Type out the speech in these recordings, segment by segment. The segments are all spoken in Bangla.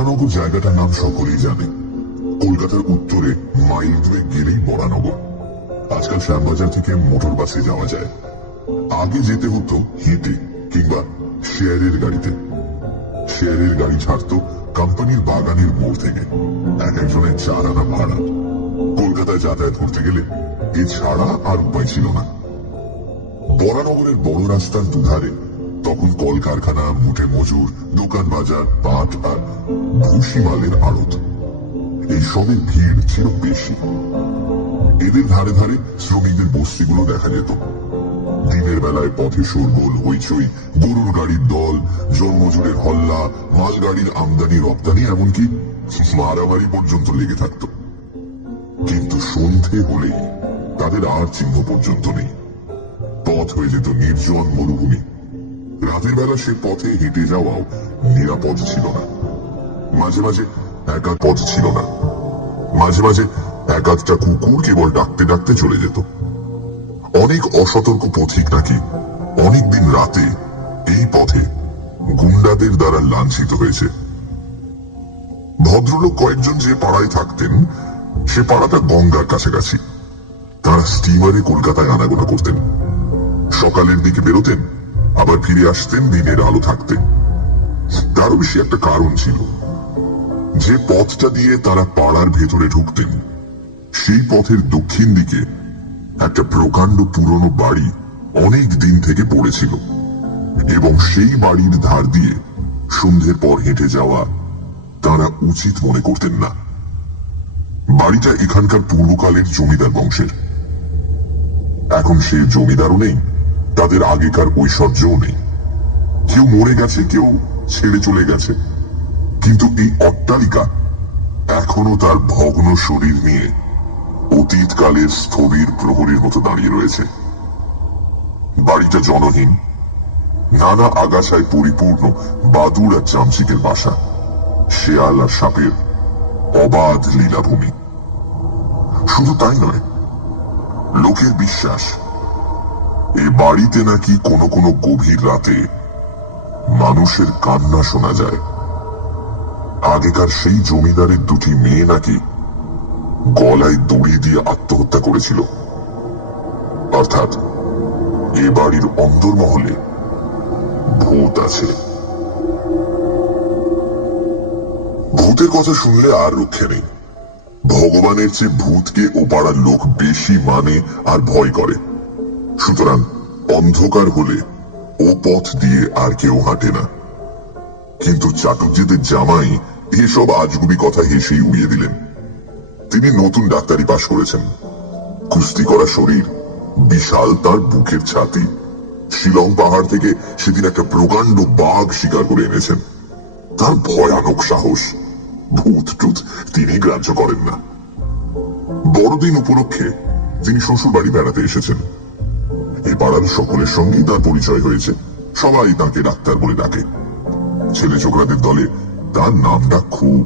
বরানগর জায়গাটার নাম সকলেই জানে। কলকাতার উত্তরে মাইল 2 গেলেই বরানগর। আজকাল শ্যামবাজার থেকে মোটর বাসে যাওয়া যায়, আগে যেতে হতো হেঁটে কিংবা শেয়ারের গাড়িতে। শেয়ারের গাড়ি ছাড়তো কোম্পানির বাগানের মোড় থেকে, এক একজনের 4 আনা ভাড়া। কলকাতায় যাতায়াত করতে গেলে এছাড়া আর উপায় ছিল না। বরানগরের বড় রাস্তার দুধারে তখন কলকারখানা, মুঠে মজুর, দোকান বাজার, পাট আর ভুসিমালের আড়ত, এই সবের ভিড় ছিল বেশি। এদের ধারে ধারে শ্রমিকদের বস্তিগুলো দেখা যেত। দিনের বেলায় পথে শোরগোল, হইচই, গরুর গাড়ির দল, জন্মজুরের হল্লা, মালগাড়ির আমদানি রপ্তানি, এমনকি মারামারি পর্যন্ত লেগে থাকত। কিন্তু সন্ধে হলেই তাদের আর চিহ্ন পর্যন্ত নেই। পথ হয়ে যেত নির্জন মরুভূমি। রাতের বেলা সে পথে হেঁটে যাওয়াও নিরাপদ ছিল না। মাঝে মাঝে একা পথ ছিল না, মাঝে মাঝে এক আধটা কুকুর কেবল ডাকতে ডাকতে চলে যেত। অনেক অসতর্ক পথিক নাকি অনেকদিন রাতে এই পথে গুন্ডাদের দ্বারা লাঞ্ছিত হয়েছে। ভদ্রলোক কয়েকজন যে পাড়ায় থাকতেন, সে পাড়াটা গঙ্গার কাছাকাছি। তারা স্টিমারে কলকাতায় আনাগোনা করতেন। সকালের দিকে বেরোতেন, আবার ফিরে আসতেন দিনের আলো থাকতে। তারও বেশি একটা কারণ ছিল। যে পথটা দিয়ে তারা পাড়ার ভেতরে ঢুকতেন, সেই পথের দক্ষিণ দিকে একটা প্রকাণ্ড পুরনো বাড়ি অনেক দিন থেকে পড়েছিল, এবং সেই বাড়ির ধার দিয়ে সন্ধ্যের পর হেঁটে যাওয়া তারা উচিত মনে করতেন না। বাড়িটা এখানকার পূর্বকালের জমিদার বংশের। এখন সে জমিদারও নেই, তাদের আগেকার ঐশ্বর্যও নেই। কেউ মরে গেছে, কেউ ছেড়ে চলে গেছে, কিন্তু এই অট্টালিকা এখনো তার ভগ্ন শরীর নিয়ে অতীতকালের স্থবির প্রহরীর মতো দাঁড়িয়ে রয়েছে। বাড়িটা জনহীন, নানা আগাছায় পরিপূর্ণ বাদুড় আর চামচিকের বাসা, শেয়াল আর সাপের অবাধ লীলাভূমি। শুধু তাই নয়, লোকের বিশ্বাস এ বাড়িতে নাকি কোনো কোনো গভীর রাতে মানুষের কান্না শোনা যায়। আগেকার সেই জমিদারের 2টি মেয়ে নাকি গলায় দড়ি দিয়ে আত্মহত্যা করেছিল। অর্থাৎ এ বাড়ির অন্দরমহলে ভূত আছে। ভূতের কথা শুনলে আর রক্ষে নেই। ভগবানের চেয়ে ভূতকে ও পাড়ার লোক বেশি মানে আর ভয় করে। সুতরাং অন্ধকার হলে ও পথ দিয়ে আর কেউ হাঁটে না। কিন্তু চাটুর্যেদের জামাই এসব আজগুবি কথা হেসেই উড়িয়ে দিলেন। তিনি নতুন ডাক্তারি পাশ করেছেন। কুস্তি করা শরীর, বিশাল তার বুকের ছাতি। শিলং পাহাড় থেকে সেদিন একটা প্রকাণ্ড বাঘ শিকার করে এনেছেন। তার ভয়ানক সাহস। ভূত টুত তিনি গ্রাহ্য করেন না। বড়দিন উপলক্ষে তিনি শ্বশুর বাড়ি বেড়াতে এসেছেন। এই পাড়ার সকলের সঙ্গেই তার পরিচয় হয়েছে। সবাই তাকে ডাক্তার বলে ডাকে। ছেলে ছোকরাদের দলে তার নামটা খুব।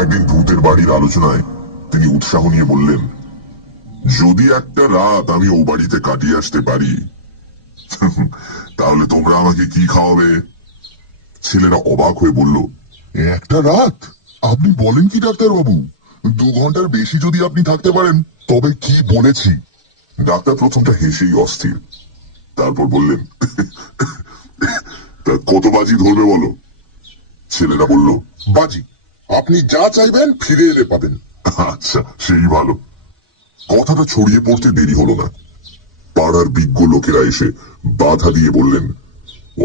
একদিন ভূতের বাড়ির আলোচনায় তিনি উৎসাহ নিয়ে বললেন, যদি একটা রাত আমি ও বাড়িতে কাটিয়ে আসতে পারি, তাহলে তোমরা আমাকে কি খাওয়াবে? ছেলেরা অবাক হয়ে বলল, একটা রাত? আপনি বলেন কি ডাক্তার বাবু? 2 ঘন্টার বেশি যদি আপনি থাকতে পারেন তবে কি বলেছি? ডাক্তার প্রথমটা হেসেই অস্থির, তারপর বললেন, তা কত বাজি ধরবে বলো? ছেলেরা বলল, বাজি আপনি যা চাইবেন ফিরে এলে পাবেন। আচ্ছা, সেই ভালো। কথাটা ছড়িয়ে পড়তে দেরি হলো না। পাড়ার বিজ্ঞ লোকেরা এসে বাধা দিয়ে বললেন,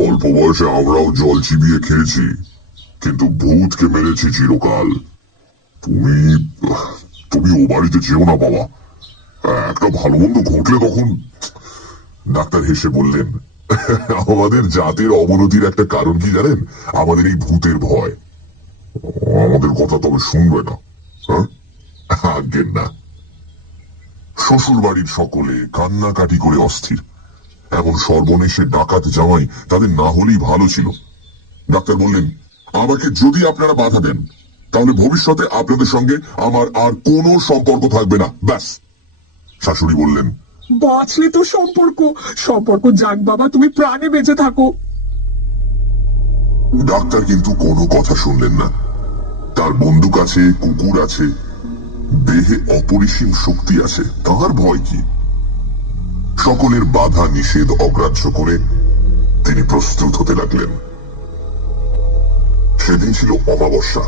অল্প বয়সে আমরাও জল চিবিয়ে খেয়েছি, কিন্তু ভূতকে মেরেছি চিরকাল। তুমি তুমি ও বাড়িতে যেও না বাবা, একটা ভালো মন্দ ঘটলে তখন। ডাক্তার হেসে বললেন, আমাদের জাতের অবনতির একটা কারণ কি জানেন? আমাদের এই ভূতের ভয়। আমাদের কথা তবে শুনবে না? আজ্ঞে না। শ্বশুর বাড়ির সকলে কান্নাকাটি করে অস্থির। এমন সর্বনেশে ডাকাত জামাই তাদের না হলেই ভালো ছিল। ডাক্তার বললেন, আমাকে যদি আপনারা বাধা দেন তাহলে ভবিষ্যতে আপনাদের সঙ্গে আমার আর কোনো সম্পর্ক থাকবে না, ব্যাস। শাশুড়ি বললেন, বাঁচলে তো সম্পর্ক, সম্পর্ক যাক বাবা, তুমি প্রাণে বেঁচে থাকো। ডাক্তার কিন্তু কোনো কথা শুনলেন না। তার বন্দুক আছে, কুকুর আছে, দেহে অপরিসীম শক্তি আছে, তার ভয় কি? সকলের বাধা নিষেধ অগ্রাহ্য করে তিনি প্রস্তুত হতে লাগলেন। সেদিন ছিল অমাবস্যা।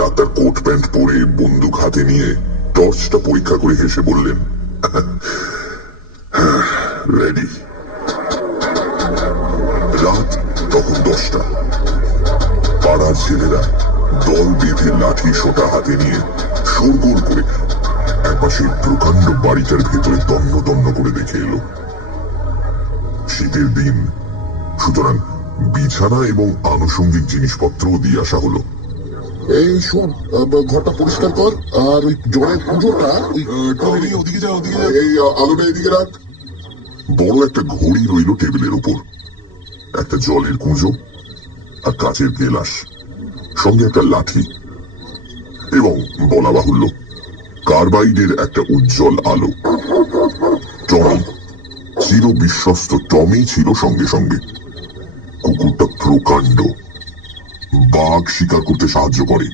ডাক্তার কোট প্যান্ট পরে বন্দুক হাতে নিয়ে টর্চটা পরীক্ষা করে হেসে বললেন, রেডি। রাত তখন 10টা। পাড়ার ছেলেরা দল বেঁধে লাঠি সোটা হাতে নিয়ে শোরগোল করে একবার সেই প্রকাণ্ড বাড়িটার ভেতরে তন্ন তন্ন করে দেখে এলো। শীতের দিন, সুতরাং বিছানা এবং আনুষঙ্গিক জিনিসপত্র দিয়ে আসা হলো। এই শোন, ঘরটা পরিষ্কার কর, আর ওই জলের পুজোটা ওদিকে যা, এই আলোটা এদিকে রাখ। বড় একটা ঘড়ি রইল টেবিলের উপর, একটা জলের কুঁজো আর কাচের গেলাস, সঙ্গে একটা লাঠি এবং বলা বাহুল্য কার্বাইডের একটা উজ্জ্বল আলো। টমি, চির বিশ্বস্ত টমি ছিল সঙ্গে সঙ্গে। কুকুরটা প্রকাণ্ড, বাঘ শিকার করতে সাহায্য করে।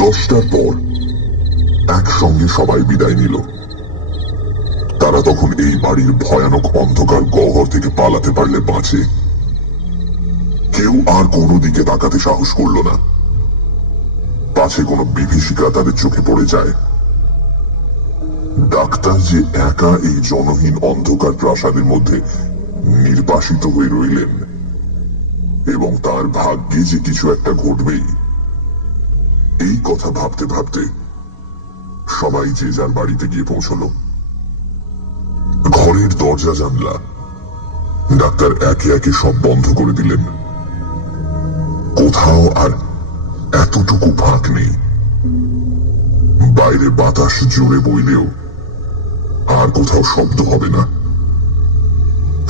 10টার পর একসঙ্গে সবাই বিদায় নিল। তারা তখন এই বাড়ির ভয়ানক অন্ধকার গহ্বর থেকে পালাতে পারলে বাঁচে। কেউ আর কোনো দিকে তাকাতে সাহস করল না, পাছে কোনো বিভীষিকা তাদের চোখে পড়ে যায়। ডাক্তার যে একা এই জনহীন অন্ধকার প্রাসাদের মধ্যে নির্বাসিত হয়ে রইলেন এবং তার ভাগ্যে যে কিছু একটা ঘটবেই, এই কথা ভাবতে ভাবতে সবাই যে যার বাড়িতে গিয়ে পৌঁছলো। ঘরের দরজা জানলা ডাক্তার একে একে সব বন্ধ করে দিলেন। কোথাও আর এতটুকু ফাঁক নেই। বাইরে বাতাস জোরে বইলেও আর কোথাও শব্দ হবে না।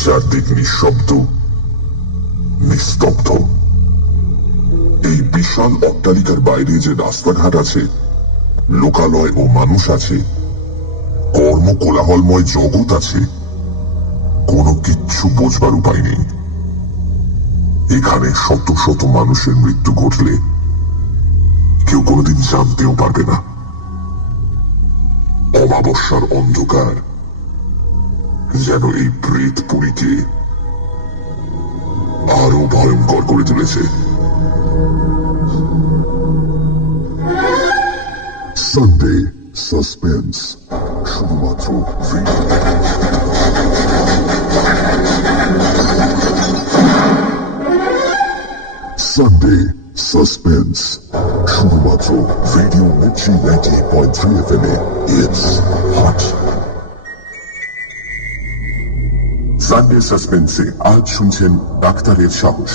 চারদিক নিঃশব্দ, নিস্তব্ধ। এই বিশাল অট্টালিকার বাইরে যে রাস্তাঘাট আছে, লোকালয় ও মানুষ আছে, কর্ম কোলাহলময় জগৎ আছে, কোনো কিচ্ছু বোঝবার উপায় নেই। এখানে শত শত মানুষের মৃত্যু ঘটলে কেউ কোনোদিন জানতেও পারবে না। অমাবস্যার অন্ধকার যেন এই প্রেতপুরীকে আরো ভয়ঙ্কর করে তুলেছে। সানডে সাসপেন্স, শুধুমাত্র সানডে সাসপেন্স, শুধুমাত্র রেডিও মির্চি 90.3 FM এ। It's hot. সানডে সাসপেন্সে আজ শুনছেন ডাক্তারের সাহস।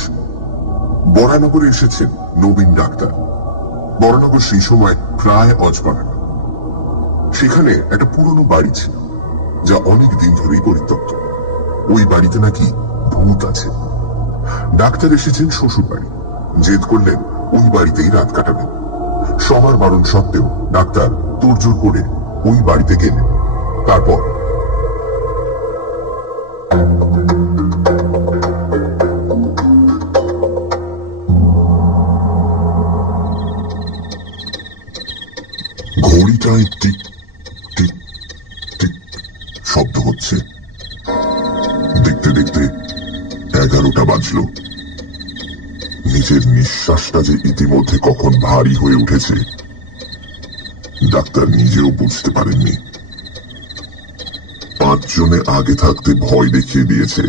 বরানগরে এসেছেন নবীন ডাক্তার। বরানগর সেই সময় প্রায় অজপাড়া। সেখানে একটা পুরনো বাড়ি ছিল, যা অনেক দিন ধরেই পরিত্যক্ত। ওই বাড়িতে নাকি ভূত আছে। ডাক্তার এসেছেন শ্বশুর বাড়ি, জেদ করলেন ওই বাড়িতেই রাত কাটাবেন। সবার বারণ সত্ত্বেও ডাক্তার তোড়জোড় করে ওই বাড়িতে গেলেন। তারপর ঘড়িটায় টিক টিক টিক শব্দ হচ্ছে। দেখতে দেখতে 11টা বাজলো। নিজের নিঃশ্বাসটা যে ইতিমধ্যে কখন ভারী হয়ে উঠেছে ডাক্তার নিজেও বুঝতে পারেননি। 5 জনে আগে থাকতে ভয় দেখিয়ে দিয়েছে,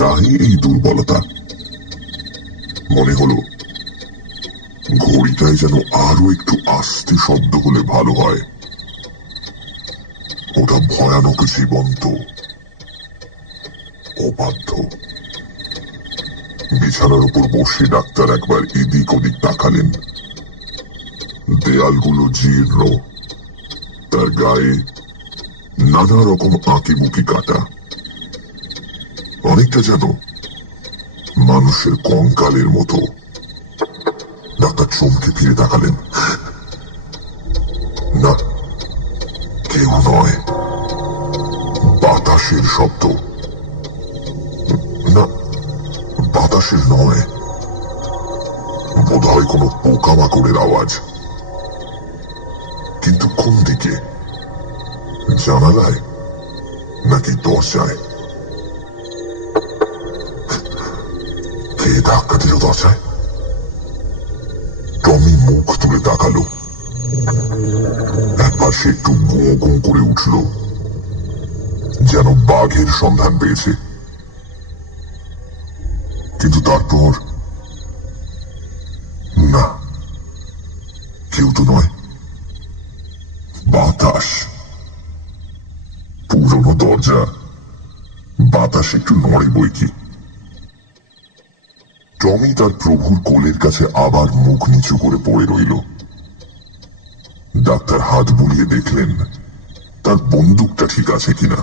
তাই এই দুর্বলতা। মনে হলো ঘড়িটায় যেন আরো একটু আস্তে শব্দ হলে ভালো হয়। ওটা ভয়ানক জীবন্ত, অবাধ্য। বিছানার উপর বসে ডাক্তার একবার এদিক ওদিক তাকালেন। দেয়ালগুলো জীর্ণ, তার গায়ে নানা রকম আঁকিবুকি কাটা, অনেকটা যেন মানুষের কঙ্কালের মতো। ডাক্তার চমকে ফিরে তাকালেন। না, কেউ নয়, বাতাসের শব্দ। না, বাতাসের নয়, বোধহয় কোনো পোকামাকড়ের আওয়াজ। কিন্তু কোন দিকে? জানালায় নাকি দরজায়? কে ধাক্কা দিল দরজায়? টমি মুখ তুলে তাকালো। একবার সে একটু গোঁ গোঁ করে উঠল, যেন বাঘের সন্ধান পেয়েছে। কিন্তু তারপর না, কেউ তো নয়, বাতাস। পুরনো দরজা, বাতাস একটু নড়ে বই কি। টমি তার প্রভুর কোলের কাছে আবার মুখ নিচু করে পড়ে রইল। ডাক্তার হাত বুলিয়ে দেখলেন তার বন্দুকটা ঠিক আছে কিনা।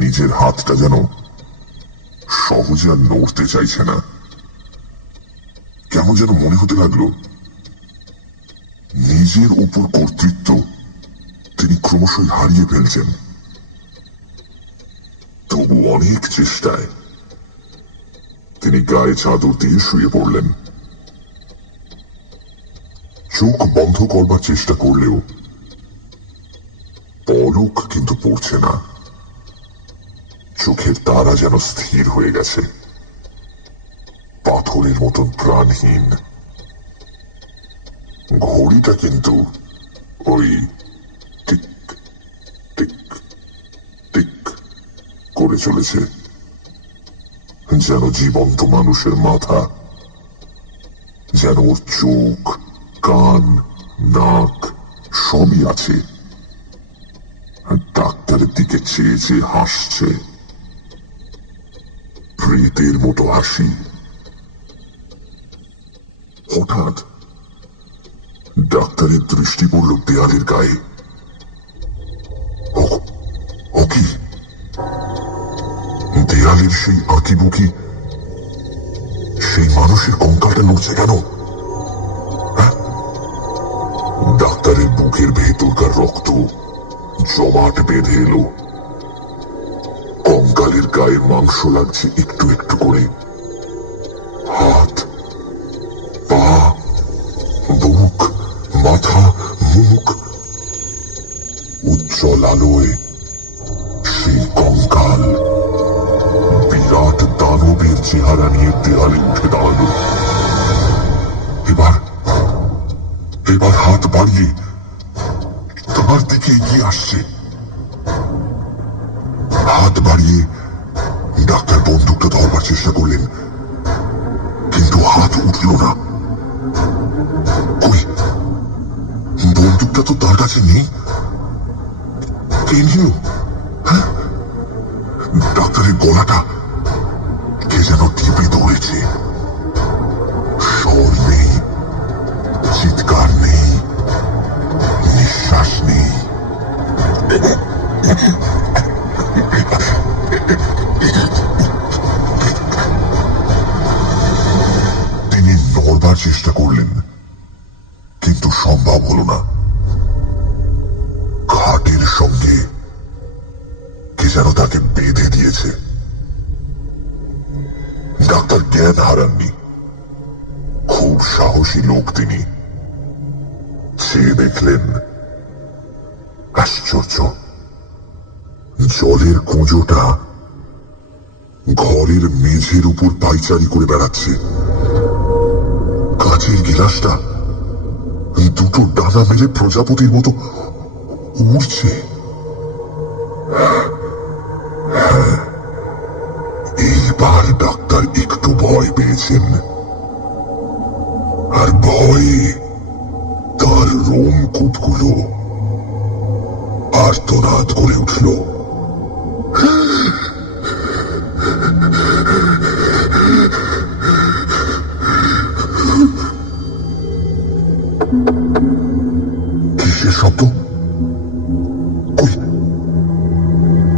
নিজের হাতটা যেন সহজে আর নড়তে চাইছে না। কেমন যেন মনে হতে লাগলো নিজের উপর কর্তৃত্ব তিনি ক্রমশই হারিয়ে ফেলছেন। তবু অনেক চেষ্টায় তিনি গায়ে চাদর দিয়ে শুয়ে পড়লেন। চোখ বন্ধ করবার চেষ্টা করলেও পলক কিন্তু পড়ছে না। চোখের তারা যেন স্থির হয়ে গেছে, পাথরের মতন প্রাণহীন। ঘড়িটা কিন্তু ওই টিক টিক টিক করে চলেছে, যেন জীবন্ত মানুষের মাথা, যেন ওর চোখ, কান, নাক সবই আছে। ডাক্তারের দিকে চেয়ে চেয়ে হাসছে, প্রেতের মতো হাসি। হঠাৎ ডাক্তারের দৃষ্টি পড়ল দেয়ালের গায়ে। ও কি? দেয়ালের সেই আঁকিবুকি সেই মানুষের কঙ্কালটা নড়ছে কেন? ডাক্তারের বুকের ভেতরকার রক্ত জমাট বেঁধে এলো। কঙ্কালের গায়ে মাংস লাগছে একটু একটু করে। হাত, পা, বুক, মাথা, মুখ, উজ্জ্বল আলোয় সেই কঙ্কাল বিরাট দানবের চেহারা নিয়ে দেয়ালে উঠে দাঁড়ালো। এবার হাত বাড়িয়ে তার দিকে এগিয়ে আসছে। হাত বাড়িয়ে ডাক্তার বন্দুকটা ধরবার চেষ্টা করলেন, কিন্তু হাত উঠল না। কই, বন্দুকটা তো তার কাছে নেই। কে নিল? ডাক্তারের গলাটা কে যেন টিপে ধরেছে। স্বর নেই, চিৎকার নেই, নিঃশ্বাস নেই। তিনি নড়বার চেষ্টা করলেন, কিন্তু সম্ভব হল না। খাটের সঙ্গে কে যেন তাকে বেঁধে দিয়েছে। ডাক্তার জ্ঞান হারাননি, খুব সাহসী লোক তিনি। সে দেখলেন আশ্চর্য, জলের কুঁজোটা ঘরের মেঝের উপর পায়চারি করে বেড়াচ্ছে। কাচের গিলাসটা দুটো ডানা মেলে প্রজাপতির মতো উড়ছে। এইবার ডাক্তার একটু ভয় পেয়েছেন, আর ভয়ে তার রোমকূপগুলো আর্তনাদ করে উঠল। কিসের শব্দ? কই,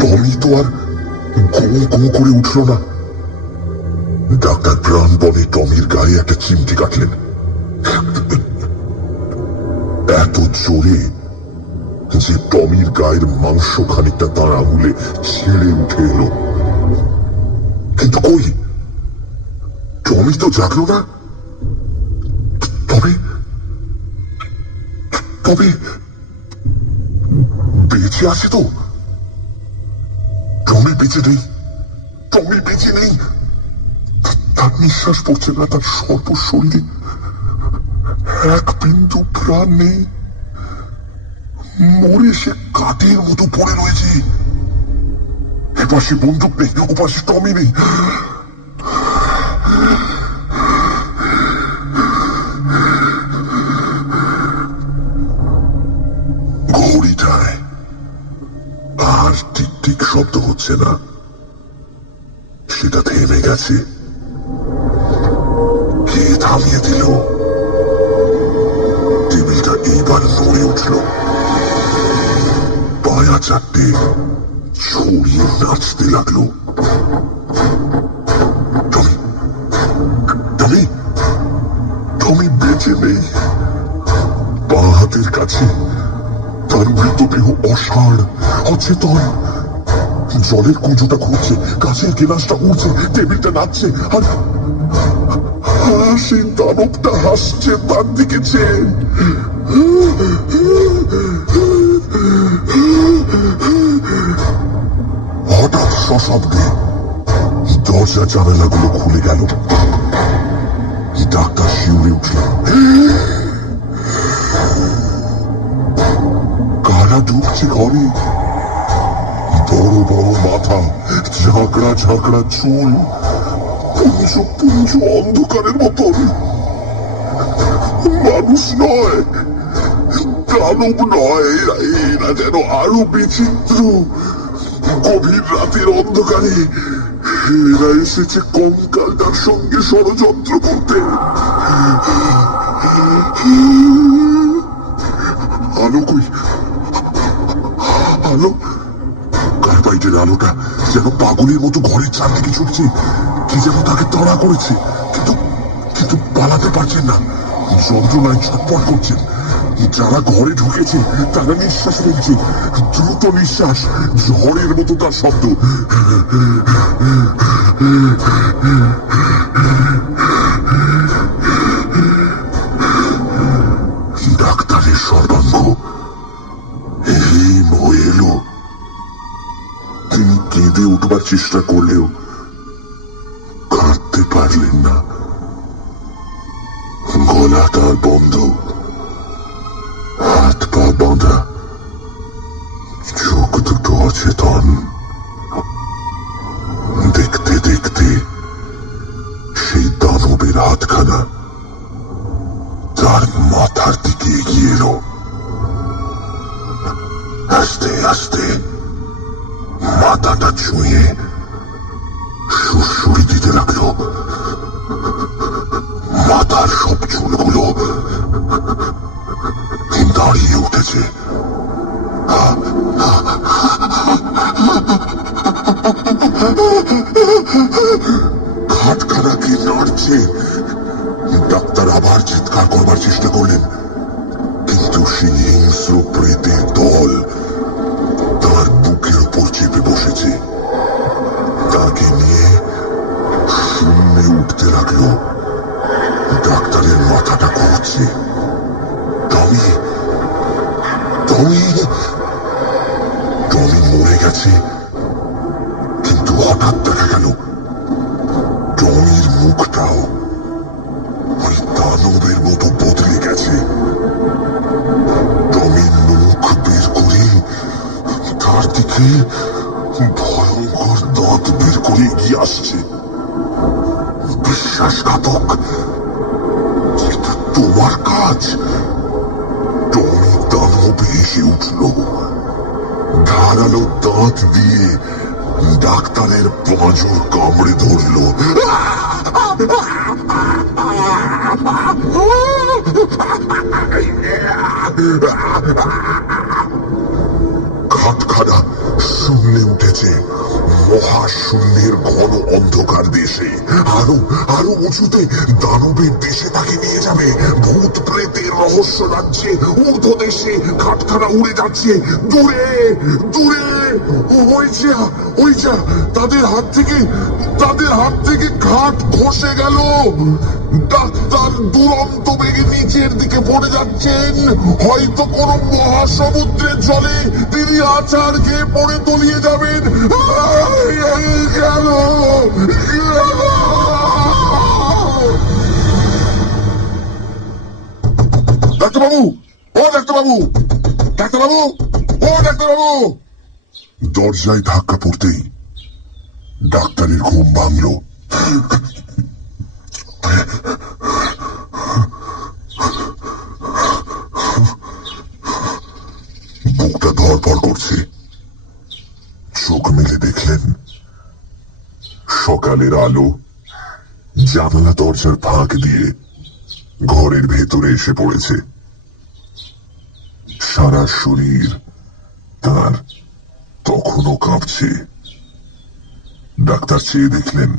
টমি তো আর গো গো করে উঠল না। ডাক্তার প্রাণপণে টমির গায়ে একটা চিমটি কাটলেন, এত জোরে যে টমির গায়ের মাংস খানিকটা তার আঙুলে ছিঁড়ে উঠে এলো। কিন্তু কই, টমি তো জাগলো না। তবে বেঁচে আছে তো? টমি বেঁচে নেই, টমি বেঁচে নেই। তার নিঃশ্বাস পড়ছে না, তার সর্বশরীরে এক বিন্দু প্রাণ নেই। মরে সে কাঠের মতো পড়ে রয়েছে। এপাশে বন্দুক নেই, ওপাশে টমি নেই। ঘড়িটায় আর টিক টিক শব্দ হচ্ছে না, সেটা থেমে গেছে। কে থামিয়ে দিল? টেবিলটা এইবার নড়ে উঠল, পায়া চারটে ছড়িয়ে নাচতে লাগলো। টমি, টমি, টমি বেঁচে নেই। বা হাতের কাছে তার মৃতদেহ অসাড়, অচেতন। জলের কুঁজোটা ঘুরছে, কাছের গেলাসটা উড়ছে, টেবিলটা নাচছে, আর সেই দানবটা হাসছে তার দিকে চেয়ে। হঠাৎ সশব্দে দরজা জানালাগুলো খুলে গেল। ডাক্তার শিউরে উঠল। কারা ঢুকছে ঘরে? বড় বড় মাথা, ঝাঁকড়া ঝাঁকড়া চুল, পুঞ্জ পুঞ্জ অন্ধকারের মতন। মানুষ নয়, দানব নয়, এরা যেন আরো বিচিত্র। গভীর রাতের অন্ধকারে এরা এসেছে কঙ্কালটার সঙ্গে ষড়যন্ত্র করতে। আলো কই? আলো? কার্বাইডের আলোটা যেন পাগলের মতো ঘরের চারদিকে ছুটছে, কি যেন তাকে তাড়া করেছে। কিন্তু কিন্তু পালাতে পারছেন না, যন্ত্রণায় ছটফট করছেন। যারা ঘরে ঢুকেছে তারা নিঃশ্বাস ফেলছে, দ্রুত নিঃশ্বাস, ঝড়ের মতো তার শব্দ। ডাক্তারের সর্বাঙ্গ হিম হয়ে এলো। তিনি কেঁদে উঠবার চেষ্টা করলেও কাঁদতে পারলেন না। গলা তার বন্ধ, হাত পা বাঁধা, চোখ দুটো অচেতন। দেখতে দেখতে সেই দানবের হাতখানা তার মাথার দিকে এগিয়ে এলো। আস্তে আস্তে মাথাটা ছুঁয়ে সুরসুরি দিতে লাগলো। মাথার সব চুলগুলো দাঁড়িয়ে উঠেছে। খাটখানা কি নড়ছে। ডাক্তার আবার চিৎকার করবার চেষ্টা করলেন, কিন্তু সেই হিংস্র প্রেতের দল তার বুকের উপর চেপে বসেছে। তাকে নিয়ে শূন্যে উঠতে লাগলো। ডাক্তারের মাথাটা ঘুরছে। টমি, টমি, টমি মরে গেছে। কিন্তু হঠাৎ দেখা গেল টমির মুখটাও ওই দানবের মতো বদলে গেছে। টমির মুখ বের করে তার দিকে ভয়ঙ্কর দাঁত বের করে এগিয়ে আসছে। বিশ্বাসঘাতক, কিন্তু তোমার কাজ। টমি দানব হেসে উঠল, ধারালো দাঁত দিয়ে ডাক্তারের পাঁজর কামড়ে ধরল। খাটখানা শূন্যে উঠেছে। মহাশূন্যের ঘন অন্ধকার দেশ এসে আরো আরো উঁচুতে দানবের দেশে তাকে নিয়ে যাবে। ভূত প্রেতের রহস্য রাজ্যে ঊর্ধ্ব দেশে খাটখানা উড়ে যাচ্ছে দূরে দূরে। ওই যা তাদের হাত থেকে খাট খসে গেল। ডাক্তার দুরন্ত বেগে নিচের দিকে পড়ে যাচ্ছেন। হয়তো কোনো মহাসমুদ্রের জলে তিনি আছাড় খেয়ে পড়ে তলিয়ে যাবেন। গেল ডাক্তারবাবু, ও ডাক্তারবাবু, ডাক্তারবাবু, ও ডাক্তারবাবু। দরজায় ধাক্কা পড়তেই ডাক্তারের ঘুম ভাঙল। বুকটা ধড়ফড় করছে। চোখ মেলে দেখলেন সকালের আলো জানালা দরজার ফাঁক দিয়ে ঘরের ভেতরে এসে পড়েছে। সারা শরীর তার তখনও কাঁপছে। ডাক্তার চেয়ে দেখলেন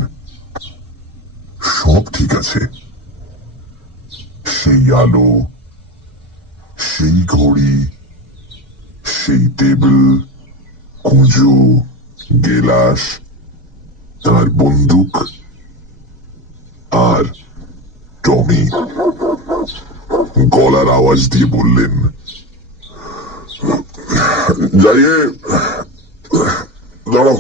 সব ঠিক আছে। সেই আলো, সেই ঘড়ি, সেই টেবিল, কুঁজো, গেলাস, তার বন্দুক আর টমি গলার আওয়াজ দিয়ে বললেন, যাইয়ে দাঁড়াও।